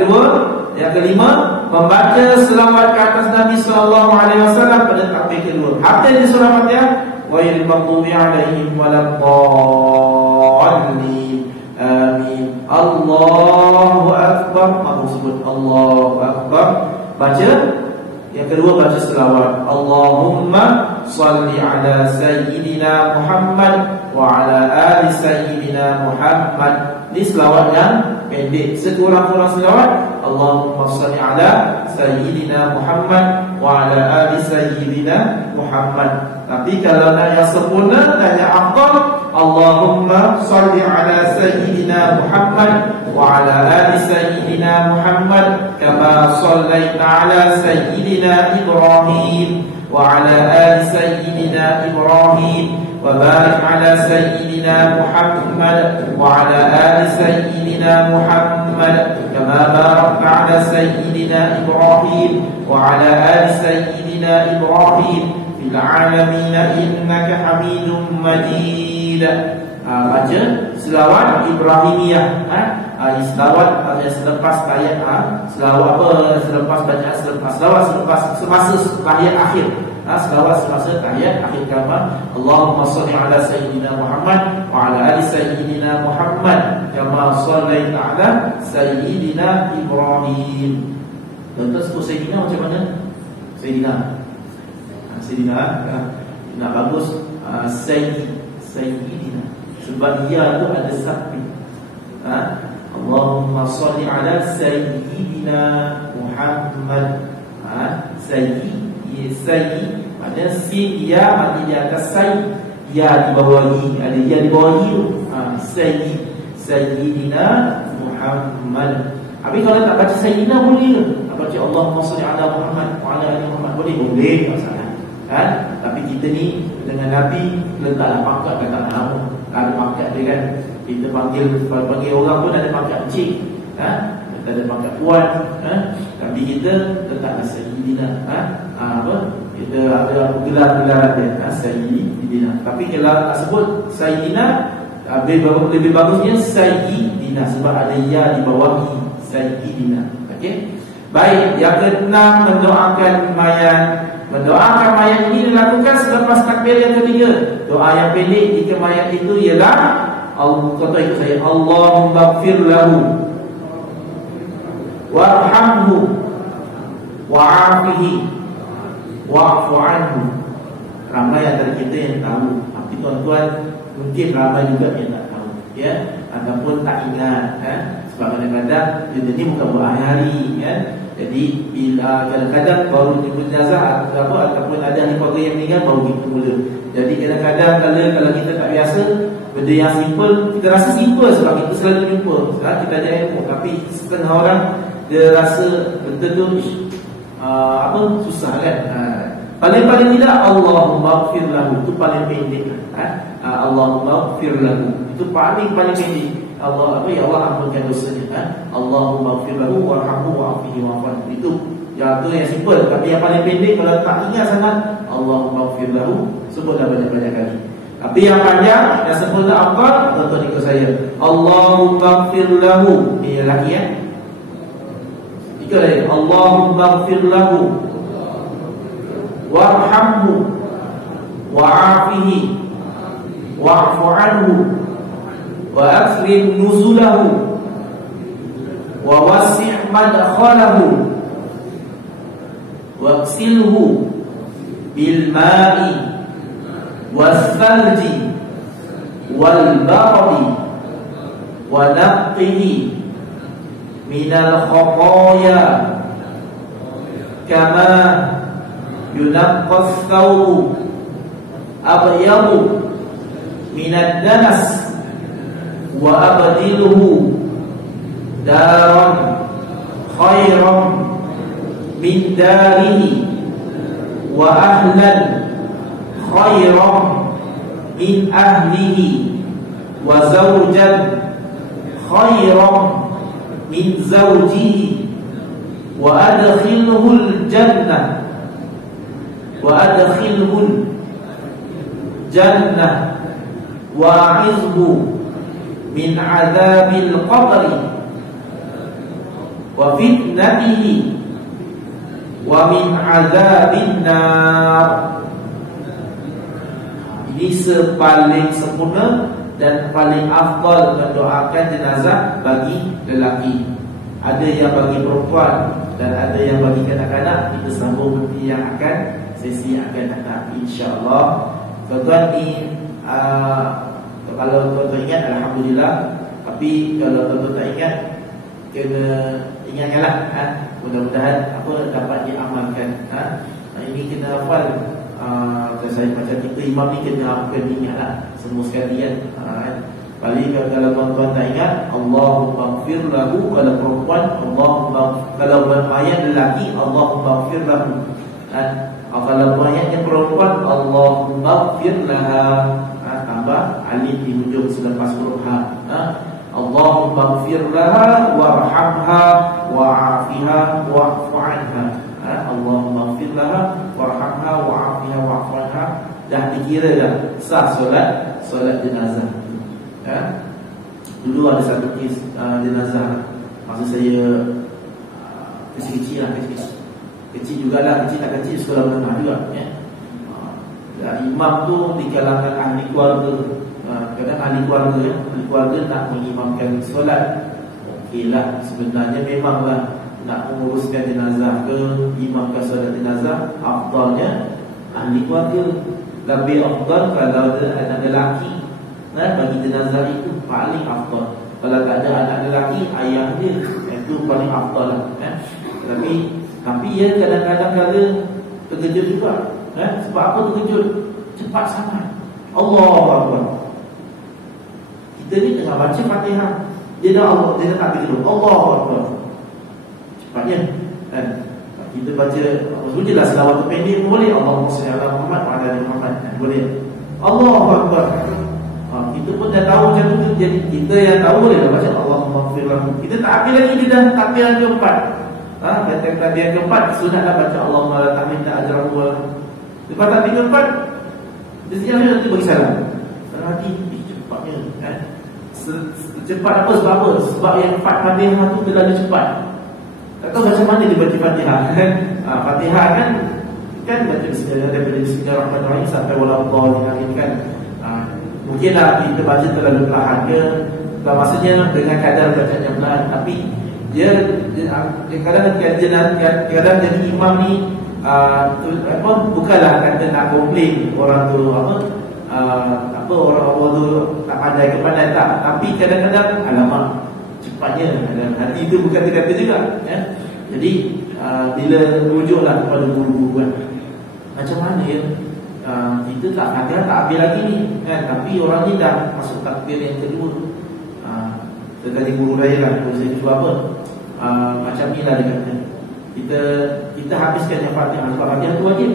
kelima, membaca selawat ke atas Nabi sallallahu alaihi wasallam pada takbir kedua. Apa di surah Fatihah? Ghairil maghdubi alaihim waladdallin. Amin. Allahu Akbar. Maka sebut Allahu Akbar. Baca. Yang kedua baca selawat. Allahumma salli ala Sayyidina Muhammad wa ala ali Sayyidina Muhammad. Ini selawat yang pendek. Sekurang-kurang selawat Allahumma salli ala Sayyidina Muhammad wa ala ali Sayyidina Muhammad. Tapi kalau nak yang sempurna, nak yang afdal, Allahumma salli ala Sayyidina Muhammad wa ala ali Sayyidina Muhammad kama sallaita ala Sayyidina Ibrahim wa ala ali Sayyidina Ibrahim wa barik ala Sayyidina Muhammad wa ala ali Sayyidina Muhammad kama barakta ala Sayyidina Ibrahim wa ala ali Sayyidina Ibrahim fil alamin innaka Hamidum Majid. Baca selawat Ibrahimiyah. Selawat selepas ayat selawat apa? Selepas bacaan selawat semasa tahiyat akhir. Selawat semasa tahiyat akhir kama Allahumma salli ala Sayyidina Muhammad wa ala ali Sayyidina Muhammad kama sallaita ala Sayyidina Ibrahim. Contoh sebut Sayyidina macam mana? Sayyidina nak bagus. Sayyidina sebab dia tu ada sapi. Allahumma salli ala Sayyidina Muhammad. Sayyid ada sin dia mati di atas sayyid, dia di bawah i, ada dia di bawah i tu. Sayyidina Muhammad. Tapi kalau tak baca Sayyidina boleh ke? Tak baca Allahumma salli ala Muhammad wa ala ali Muhammad boleh masalah. Tapi kita ni dengan Nabi letaklah pangkat, letak nama. Ada pangkat dia kan. Kita panggil orang pun ada pangkat kecil. Kita ada pangkat puan. Tapi kita letaklah Sayyidina. Kita ada gelar-gelar dia. Sayyidina. Tapi kalau nak sebut Sayyidina, lebih bagusnya Sayyidina sebab ada ya di bawah i. Sayyidina. Okey. Baik, yang keenam, mendoakan mayat. Mendoakan mayat ini dilakukan selepas takbir yang ketiga. Doa yang pendek jika mayat itu ialah kata ikut saya, Allahumma ighfir lahu warhamhu wa'afihi wa'fu anhu. Ramai antara kita yang tahu, tapi tuan-tuan mungkin ramai juga yang tak tahu, ya, ataupun tak ingat, sebab kadang-kadang dia ni bukan berhari-hari, kan. Jadi bila kadang-kadang baru jemput jenazah ataupun ada ahli keluarga yang meninggal baru kita mula. Jadi kadang-kadang kalau kita tak biasa benda yang simple, kita rasa simple sebab kita selalu jumpa, kita ada ilmu. Tapi setengah orang dia rasa betul-betul susah kan. Paling-paling tidak Allahumma ighfir lahu, itu paling pendek. Allahumma ighfir lahu, itu paling pendek. Allah, ya Allah ampunkan dosanya. Allahumma ighfir lahu warhamhu wa'afihi wa'fu anhu. Itu yang simple. Tapi yang paling pendek kalau tak ingat sangat, Allahumma ighfir lahu, sebutlah banyak-banyak kali. Tapi yang panjang, yang sempurna apa? Contoh ikut saya. Allahumma ighfir lahu. Ini lelaki ya. Tiga lagi. Allahumma ighfir lahu warhamhu wa'afihi wa'fu anhu wa akrim nuzulahu wa wasi' madkhalahu wa ghsilhu bil ma'i was salji wal bardi wa naqqihi minal khataaya kama yunaqqas thawbu abyadu minad danas wa abdiluhu daran khairan min darihi wa ahlan khairan min ahlihi wa zawjan khairan min zawjihi wa adkhilhul jannah wa a'izhu min adzabil qabri wa fitnatihi wa min azabin nar. Ini sepaling sempurna dan paling afdal mendoakan jenazah bagi lelaki. Ada yang bagi perempuan dan ada yang bagi kanak-kanak. Kita sambung nanti yang akan sesi yang akan datang, insya-Allah. Tuan-tuan ni kalau tuan-tuan ingat alhamdulillah, tapi kalau tuan-tuan tak ingat kena ingatkanlah, mudah-mudahan apa dapat diamalkan. Ini kena hafal. Saya macam kita imam ni kena ingatlah semua sekalian. Paling kalau tuan-tuan tak ingat, Allahumma ighfir lahu. Kalau perempuan, Allahumma, kalau mayat lelaki, Allahumma ighfir lahu. Kalau mayatnya perempuan, Allahumma ighfir laha. Tambah alif di hujung selepas huruf ha. Allahumma ighfir laha warhamha wa'afiha wa'fu anha. Allahumma ighfir laha warhamha wa'afiha wa'fu anha. Dah dikira dah sah solat jenazah. Dulu ada satu kes jenazah, maksud saya kecil-kecil lah, kecil jugalah, kecil tak kecil, sekolah menengah juga ya. Imam tu di kalangan ahli keluarga. Kadang ahli keluarga nak mengimamkan solat, okeylah, sebenarnya memanglah nak menguruskan jenazah ke, imamkan solat jenazah, afdalnya ahli keluarga. Lebih afdal kalau ada anak lelaki, bagi jenazah itu paling afdal. Kalau tak ada anak lelaki, ayah dia, itu paling afdal lah. Tapi ya kadang-kadang kala terkejut juga. Sebab apa terkejut? Cepat sangat. Allahu Akbar. Kita ni tengah baca Fatihah, dia dah tak begitu. Allahu Akbar. Cepatnya. Kita baca jelas selawat pendek pun boleh. Allahumma shalli ala Muhammad wa ala ali Muhammad. Boleh. Allahu Akbar. Kita pun dah tahu macam tu. Jadi kita yang tahu boleh dah baca Allahumma ighfir lahu. Kita tak ambil lagi, dia dah takbir yang keempat. Takbir yang keempat sunatlah baca Allahumma la tahmilna ajrahu. Lepas takbir keempat, dia senyap nanti bagi salam. Hati cepatnya Cepat apa sebab apa? Sebab yang empat Fatihah tu terlalu cepat. Tak tahu macam mana dia baca Fatihah. Fatihah kan baca bismillahirrahmanirrahim sampai walaupun kan. Mungkinlah kita baca terlalu perlahan ke, maksudnya dengan kadar bacaan yang perlahan. Tapi dia kadang jadi imam ni bukanlah kata nak komplain orang tu orang tu tak pandai tak, tapi kadang-kadang alamak cepatnya, hati itu bukan kata juga ya. Jadi bila rujuklah kepada guru-guru kan, macam mana ya, kita tak ambil lagi ni kan, tapi orang ni dah masuk takbir yang kedua. Tadi guru saya lah, guru saya cuba apa, macam ni lah dia kata, kita habiskan yang Fatihah. Fatihah tu wajib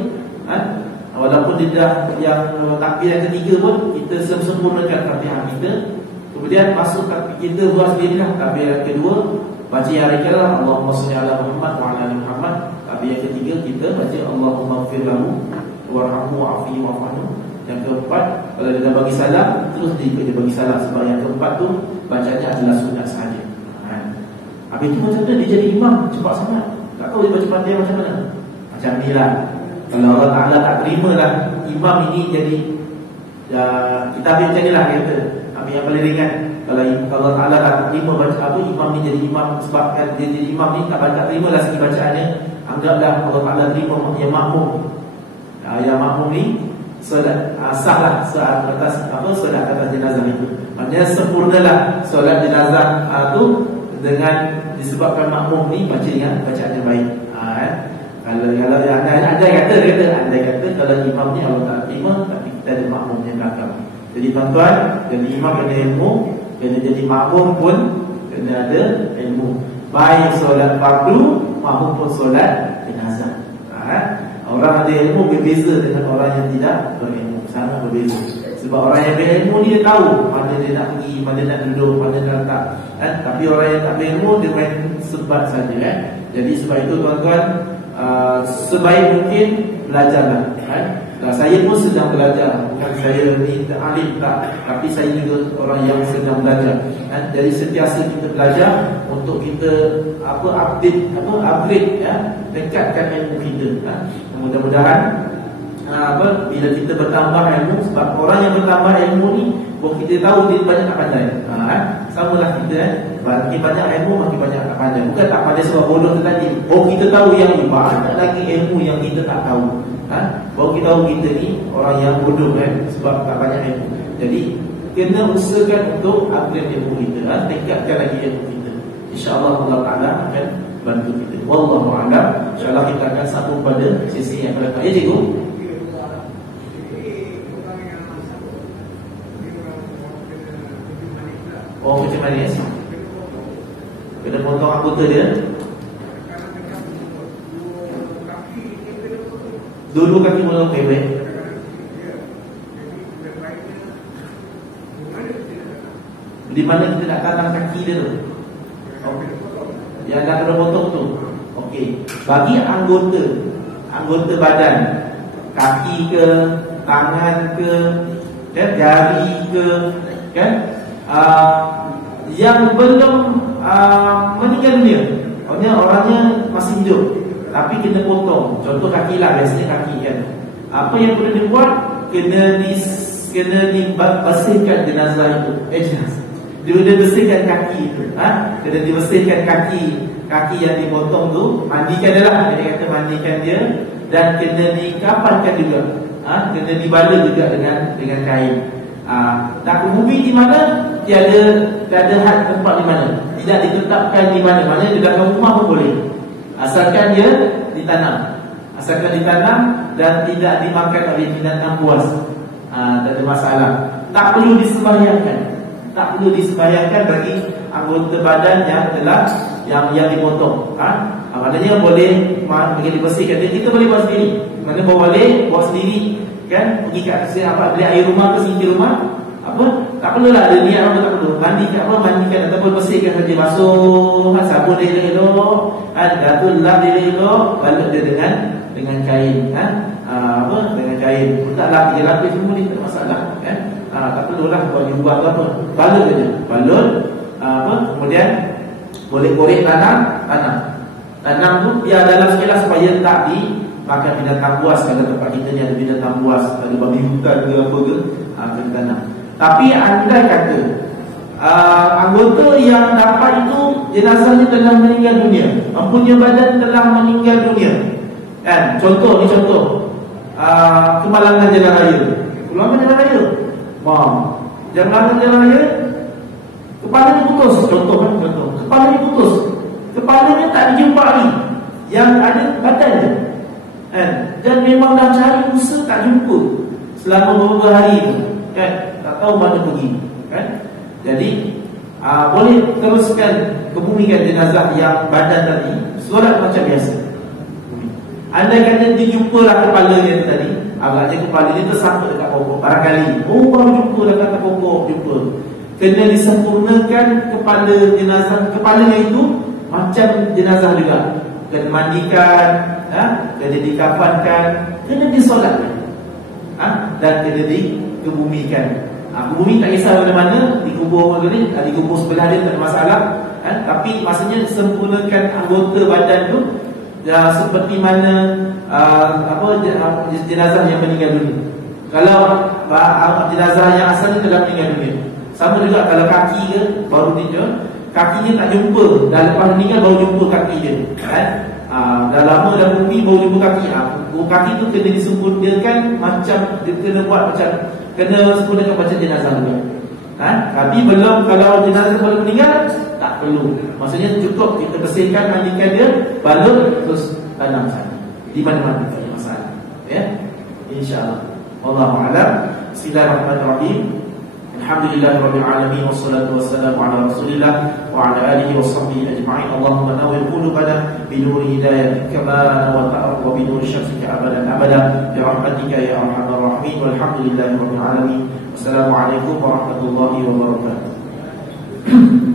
walaupun dia dah yang takbir yang ketiga pun, kita sempurnakan Fatihah kita. Kemudian masuk takbir kita buat sendiri lah, takbir yang kedua baca yang rekalah Allahumma shalli ala Muhammad wa ala ali Muhammad. Takbir yang ketiga kita baca Allahumma ighfir lahu warhamhu wa'afihi wa'fu anhu. Yang keempat, kalau dia dah bagi salam, terus dia bagi salam. Sebab yang keempat tu bacanya adalah sunat sahaja. Habis itu macam mana dia jadi imam cepat sangat, tak tahu dia baca Fatihah macam mana. Macam ni lah, kalau Allah Ta'ala tak terima lah imam ini jadi kita ambil macam ni lah, kata ambil yang paling ringan. Kalau Allah Ta'ala tak terima baca imam ni jadi imam, sebabkan dia jadi imam ni tak terima lah segi bacaannya, anggaplah Allah Ta'ala terima yang makmum. Yang makmum ni solat sahlah solat atas solat atas jenazah itu. Maksudnya sempurnalah solat jenazah tu dengan disebabkan makmum ni baca dengan bacaan yang baik. Kalau andai kata kalau imam ni Allah tak terima, tapi kita ada makmum yang belakang. Jadi tuan-tuan, jadi imam kena ilmu, kena jadi makmum pun kena ada ilmu. Baik solat fardu maupun solat jenazah. Orang ada ilmu berbeza dengan orang yang tidak berilmu, sangat berbeza. Sebab orang yang berilmu dia tahu mana dia nak pergi, mana nak duduk, mana nak letak. Tapi orang yang tak berilmu dia main sebat saja. Jadi sebab itu tuan-tuan, sebaik mungkin belajarlah. Saya pun sedang belajar. Bukan saya ni alim tak, tapi saya juga orang yang sedang belajar. Jadi sentiasa kita belajar untuk kita upgrade tingkatkan ilmu kita. Mudah-mudahan bila kita bertambah ilmu, sebab orang yang bertambah ilmu ni kita tahu dia banyak tak pandai. Samalah kita makin banyak ilmu makin banyak tak pandai. Bukan tak pandai sebab bodoh tu tadi. Kita tahu yang banyak lagi ilmu yang kita tak tahu. Baru kita tahu kita ni orang yang bodoh sebab tak banyak ilmu. Jadi kena usahakan untuk upgrade ilmu kita, tingkatkan lagi ilmu kita. InsyaAllah Allah Ta'ala akan bantu kita. Wallahu a'lam. InsyaAllah kita akan sambung pada sesi yang akan datang. Ya cikgu? Oh, macam manis. Kena potong anggota dia. Dulu kaki mula pewek. Di mana kita nak tanam kaki dia tu? Yang dah kena potong tu. Okey. Bagi anggota badan, kaki ke, tangan ke, jari ke, kan? Yang belum meninggal dunia, orangnya masih hidup tapi kena potong. Contoh kaki lah, biasanya kaki kan. Apa yang perlu dibuat? Kena dibersihkan jenazah itu. Dia bersihkan kaki itu. Kena dibersihkan kaki yang dipotong tu, mandikan dia lah. Dia kata mandikan dia, dan kena dikafankan juga. Kena dibala juga dengan kain. Nak ke bumi di mana? Tiada had tempat di mana. Tidak ditetapkan di mana. Mana di dalam rumah pun boleh. Asalkan dia ditanam. Dan tidak dimakan oleh binatang buas. Tak ada masalah. Tak perlu disembahyangkan bagi anggota badan yang dipotong. Maknanya boleh dibersihkan. Kita boleh buat sendiri. Mana boleh buat sendiri, kan? Pergi kat beli air rumah ke singgah rumah, tak perlulah ada niat tak perlu. Mandikan ataupun bersihkan saja, basuh, sabun dia elok, datul lap dia elok, balut dia dengan kain, dengan kain. Taklah lapis semua ni tak masalah, kan? Tak perlulah buat apa, balut saja. Kemudian boleh korek tanam tu biar dalam sekilas supaya tak makan binatang buas. Kalau tempat kita ni ada binatang buas, ada babi hutan ke apa ke, kena tanam. Tapi andai kata anggota yang dapat itu jenazahnya telah meninggal dunia, mempunyai badan telah meninggal dunia, kan? Contoh kemalangan jalan raya. Jalan raya kepalanya putus. Contoh kepalanya tak dijumpai, yang ada badan je. Dan memang dah cari usaha tak jumpa selama beberapa hari tu, kan? Tak tahu mana pergi, kan? Jadi boleh teruskan kebumikan jenazah yang badan tadi, solat macam biasa. Andai kata dijumpalah kepalanya tadi, agaknya kepalanya tersangkut dekat pokok barangkali. Baru jumpa dekat pokok, kena disempurnakan kepalanya itu macam jenazah juga. Kena mandikan, kena dikafankan, kena disolatkan, dan kena dikebumikan. Kebumi tak kisah mana-mana, dikubur sebelah dia tak ada masalah, tapi maksudnya sempurnakan anggota badan tu seperti mana jenazah yang meninggal dunia. Kalau jenazah yang asalnya telah meninggal dunia, sama juga kalau kaki ke baru dia, kakinya tak jumpa, dah lepas meninggal baru jumpa kaki dia, kan? Dah lama dah bumi baru jumpa kaki. Buku kaki tu kena disempurnakan macam, dia kena buat macam, kena sempurnakan macam jenazah juga. Tapi belum, kalau jenazah baru meninggal, tak perlu. Maksudnya cukup kita bersihkan, mandikan dia, balut, terus tanam sana. Di mana-mana tak ada masalah. Ya, insya-Allah. Wallahu a'lam. Bismillahirrahmanirrahim. Alhamdulillahirabbil alamin wassalatu wassalamu ala Rasulillah wa ala alihi washabbihi ajma'in. Allahumma nawwir qulubana bi nuri hidayatika wa ta'arruf bi nuri syamsika abadan abada bi rahmatika ya arhamar rahimin. Walhamdulillahirabbil alamin. Wassalamu alaikum warahmatullahi wabarakatuh.